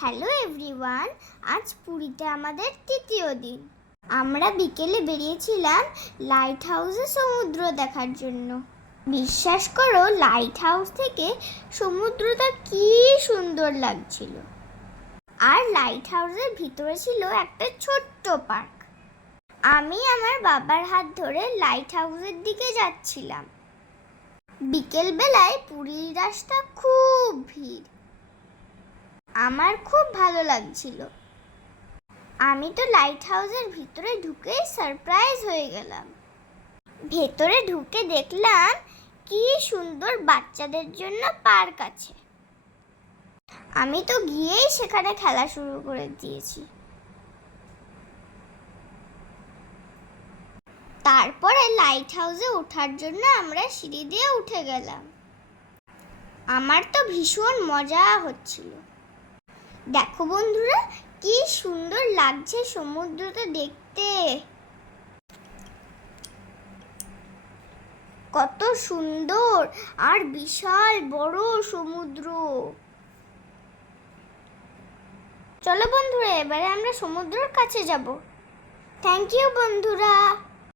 Hello everyone, আজ পুরীতে আমাদের তৃতীয় দিন। আমরা বিকেলে বেরিয়েছিলাম লাইট হাউসে সমুদ্র দেখার জন্য। বিশ্বাস করো, লাইট হাউস থেকে সমুদ্রটা কি সুন্দর লাগছিল। আর লাইট হাউসের ভিতরে ছিল একটা ছোট্ট পার্ক। আমি আমার বাবার হাত ধরে লাইট হাউসের দিকে যাচ্ছিলাম। বিকেলবেলায় পুরীর রাস্তা খুব ভিড়। আমার খুব ভালো লাগছিল। আমি তো লাইট হাউসের ভিতরে ঢুকেই সারপ্রাইজ হয়ে গেলাম। ভেতরে ঢুকে দেখলাম কি সুন্দর বাচ্চাদের জন্য পার্ক আছে। আমি তো গিয়েই সেখানে খেলা শুরু করে দিয়েছি। তারপরে লাইট হাউসে ওঠার জন্য আমরা সিঁড়ি দিয়ে উঠে গেলাম। আমার তো ভীষণ মজা হচ্ছিল। দেখো বন্ধুরা, কি সুন্দর লাগছে সমুদ্রটা দেখতে। কত সুন্দর আর বিশাল বড় সমুদ্র। চলো বন্ধুরা, এবারে আমরা সমুদ্রের কাছে যাব। থ্যাংক ইউ বন্ধুরা।